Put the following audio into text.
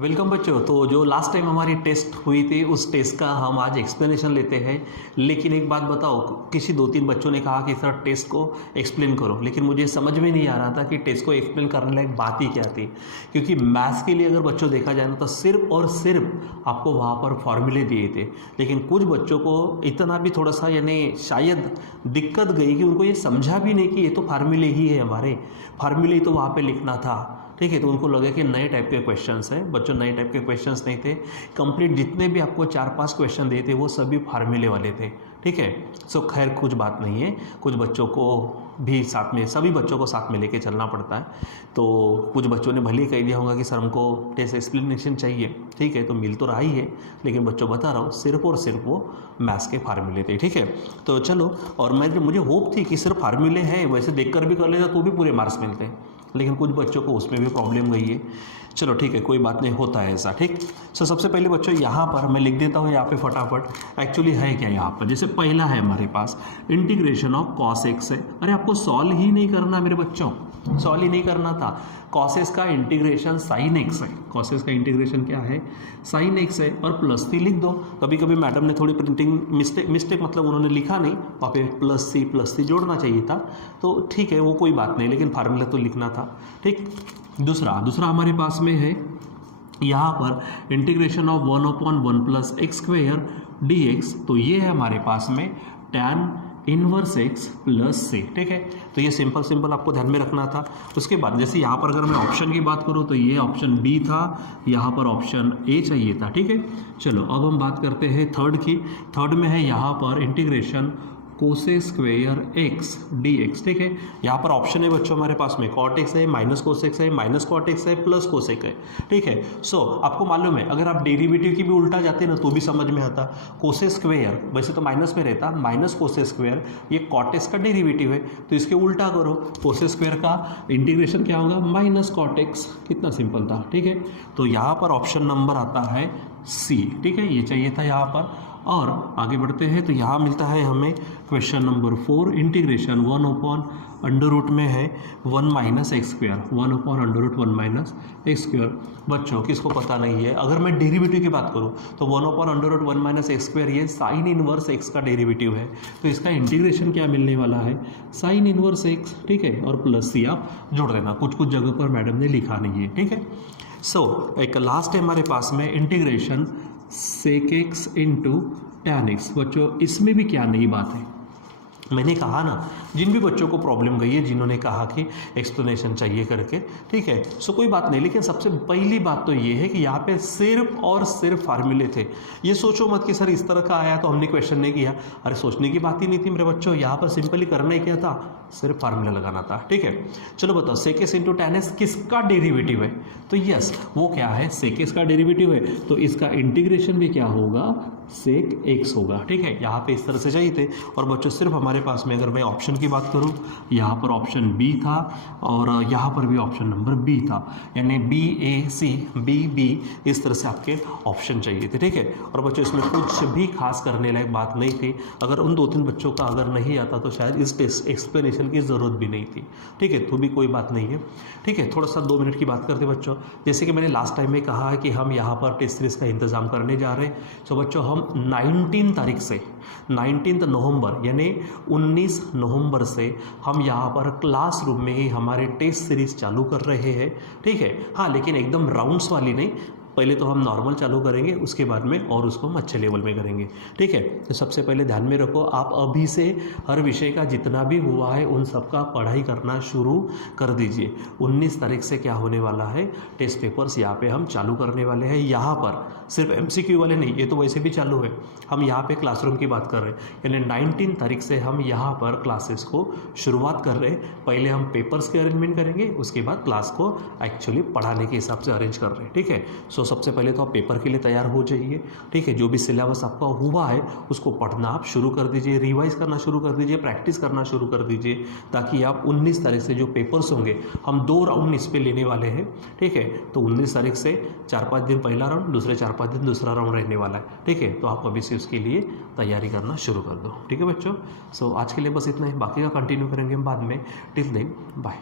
Welcome बच्चों। तो जो लास्ट टाइम हमारी टेस्ट हुई थी उस टेस्ट का हम आज एक्सप्लेनेशन लेते हैं। लेकिन एक बात बताओ, किसी 2-3 बच्चों ने कहा कि सर टेस्ट को एक्सप्लेन करो, लेकिन मुझे समझ में नहीं आ रहा था कि टेस्ट को एक्सप्लेन करने लायक बात ही क्या थी। क्योंकि मैथ्स के लिए अगर बच्चों देखा जाए ना तो सिर्फ और सिर्फ आपको वहाँ पर फॉर्मूले दिए थे, लेकिन कुछ बच्चों को इतना भी थोड़ा सा यानी शायद दिक्कत गई कि उनको ये समझा भी नहीं कि ये तो फार्मूले ही है, हमारे फार्मूले ही तो वहाँ पे लिखना था। ठीक है, तो उनको लगे कि नए टाइप के क्वेश्चंस हैं। बच्चों, नए टाइप के क्वेश्चंस नहीं थे। कंप्लीट जितने भी आपको 4-5 क्वेश्चन दिए थे वो सभी फार्मूले वाले थे। ठीक है, सो खैर कुछ बात नहीं है, कुछ बच्चों को भी साथ में, सभी बच्चों को साथ में लेके चलना पड़ता है। तो कुछ बच्चों ने भले ही कह दिया होगा कि सर हमको टेस्ट एक्सप्लेनेशन चाहिए। ठीक है, तो मिल तो रहा ही है, लेकिन बच्चों बता रहा हूँ सिर्फ और सिर्फ वो मैथ्स के फार्मूले थे। ठीक है, तो चलो, और मुझे होप थी कि सिर्फ फार्मूले हैं, वैसे देख कर भी कर लेता तो भी पूरे मार्क्स मिलते हैं, लेकिन कुछ बच्चों को उसमें भी प्रॉब्लम गई है। चलो ठीक है, कोई बात नहीं, होता है ऐसा। ठीक, सो सबसे पहले बच्चों यहाँ पर मैं लिख देता हूँ यहाँ पे फटाफट। एक्चुअली है क्या यहाँ पर, जैसे पहला है हमारे पास इंटीग्रेशन ऑफ कॉस एक्स है। अरे आपको सॉल्व ही नहीं करना मेरे बच्चों, सॉल्व ही नहीं करना था। कॉस एक्स का इंटीग्रेशन साइन एक्स है। कॉस एक्स का इंटीग्रेशन क्या है, साइन एक्स है, और प्लस सी लिख दो। कभी कभी मैडम ने थोड़ी प्रिंटिंग मिस्टेक मतलब उन्होंने लिखा नहीं, वहाँ पे प्लस सी जोड़ना चाहिए था। तो ठीक है, वो कोई बात नहीं, लेकिन फार्मूला तो लिखना था। ठीक, दूसरा हमारे पास में है यहाँ पर integration of 1/1 plus x square D x. तो ये है हमारे पास में टैन इनवर्स एक्स प्लस से। ठीक है, तो ये सिंपल आपको ध्यान में रखना था। उसके बाद जैसे यहाँ पर अगर मैं ऑप्शन की बात करूँ तो ये ऑप्शन बी था, यहाँ पर ऑप्शन ए चाहिए था। ठीक है, चलो अब हम बात करते हैं थर्ड की। थर्ड में है यहाँ पर integration cosec square x D x. ठीक है, यहाँ पर ऑप्शन है बच्चों हमारे पास में कॉट एक्स है, माइनस कोसेक्स है, माइनस कॉट एक्स है, प्लस कोसेक है। ठीक है, सो आपको मालूम है अगर आप डेरिवेटिव की भी उल्टा जाते ना तो भी समझ में आता। कोसेक स्क्वेयर वैसे तो माइनस में रहता, माइनस कोसेक स्क्वेयर ये कॉट एक्स का डेरिवेटिव है, तो इसके उल्टा करो, कोसेक स्क्वेयर का इंटीग्रेशन क्या होगा, माइनस कॉट एक्स। कितना सिंपल था। ठीक है, तो यहाँ पर ऑप्शन नंबर आता है सी। ठीक है, ये चाहिए था यहाँ पर। और आगे बढ़ते हैं तो यहाँ मिलता है हमें क्वेश्चन नंबर 4, इंटीग्रेशन 1/√, में है 1 minus x square, 1/√1 minus x square. बच्चों किसको पता नहीं है, अगर मैं डेरिवेटिव की बात करूँ तो 1/√1 माइनस एक्स स्क्वेयर ये साइन इनवर्स एक्स का डेरिवेटिव है, तो इसका इंटीग्रेशन क्या मिलने वाला है, साइन इनवर्स एक्स। ठीक है, और प्लस सी आप जोड़ देना, कुछ जगह पर मैडम ने लिखा नहीं है। ठीक है, सो एक लास्ट है हमारे पास में integration sec x into tan x. बच्चों इसमें भी क्या नई बात है, मैंने कहा ना, जिन भी बच्चों को प्रॉब्लम गई है, जिन्होंने कहा कि एक्सप्लेनेशन चाहिए करके, ठीक है, सो कोई बात नहीं, लेकिन सबसे पहली बात तो ये है कि यहाँ पे सिर्फ और सिर्फ फार्मूले थे। ये सोचो मत कि सर इस तरह का आया तो हमने क्वेश्चन नहीं किया, अरे सोचने की बात ही नहीं थी मेरे बच्चों, यहाँ पर सिंपली करना ही क्या था, सिर्फ फार्मूला लगाना था। ठीक है, चलो बताओ sec x into tan x किसका डेरिवेटिव है, तो यस वो क्या है, सेक एक्स का डेरिवेटिव है, तो इसका इंटीग्रेशन भी क्या होगा, सेक एक्स होगा। ठीक है, यहाँ पे इस तरह से चाहिए थे। और बच्चों सिर्फ हमारे पास में अगर मैं ऑप्शन की बात करूँ, यहाँ पर ऑप्शन बी था और यहाँ पर भी ऑप्शन नंबर बी था, यानी बी ए सी बी बी, इस तरह से आपके ऑप्शन चाहिए थे। ठीक है, और बच्चों इसमें कुछ भी खास करने लायक बात नहीं थी। अगर उन 2-3 बच्चों का अगर नहीं आता तो शायद इस टेस्ट एक्सप्लेनेशन की ज़रूरत भी नहीं थी। ठीक है, तो भी कोई बात नहीं है। ठीक है, थोड़ा सा 2 मिनट की बात करते बच्चों। जैसे कि मैंने लास्ट टाइम में कहा है कि हम यहाँ पर टेस्ट सीरीज का इंतज़ाम करने जा रहे हैं। तो बच्चों हम 19 तारीख से 19 नवंबर यानी 19 नवंबर से हम यहाँ पर क्लासरूम में ही हमारे टेस्ट सीरीज चालू कर रहे हैं। ठीक है, हाँ, लेकिन एकदम राउंड्स वाली नहीं, पहले तो हम नॉर्मल चालू करेंगे, उसके बाद में और उसको हम अच्छे लेवल में करेंगे। ठीक है, तो सबसे पहले ध्यान में रखो, आप अभी से हर विषय का जितना भी हुआ है उन सब का पढ़ाई करना शुरू कर दीजिए। 19 तारीख से क्या होने वाला है, टेस्ट पेपर्स यहाँ पे हम चालू करने वाले हैं। यहाँ पर सिर्फ MCQ वाले नहीं, ये तो वैसे भी चालू है, हम यहाँ पे क्लासरूम की बात कर रहे हैं, यानी 19 तारीख से हम यहाँ पर क्लासेस को शुरुआत कर रहे हैं। पहले हम पेपर्स के अरेंजमेंट करेंगे, उसके बाद क्लास को एक्चुअली पढ़ाने के हिसाब से अरेंज कर रहे हैं। ठीक है, सो सबसे पहले तो आप पेपर के लिए तैयार हो जाइए। ठीक है, जो भी सिलेबस आपका हुआ है उसको पढ़ना आप शुरू कर दीजिए, रिवाइज करना शुरू कर दीजिए, प्रैक्टिस करना शुरू कर दीजिए, ताकि आप 19 तारीख से जो पेपर्स होंगे, हम 2 राउंड इस पे लेने वाले हैं। ठीक है, तो 19 तारीख से 4-5 दिन पहला राउंड, दूसरे 4-5 दिन दूसरा राउंड रहने वाला है। ठीक है, तो आप अभी से उसके लिए तैयारी करना शुरू कर दो। ठीक है बच्चों, सो आज के लिए बस इतना ही, बाकी का कंटिन्यू करेंगे हम बाद में। Till then bye.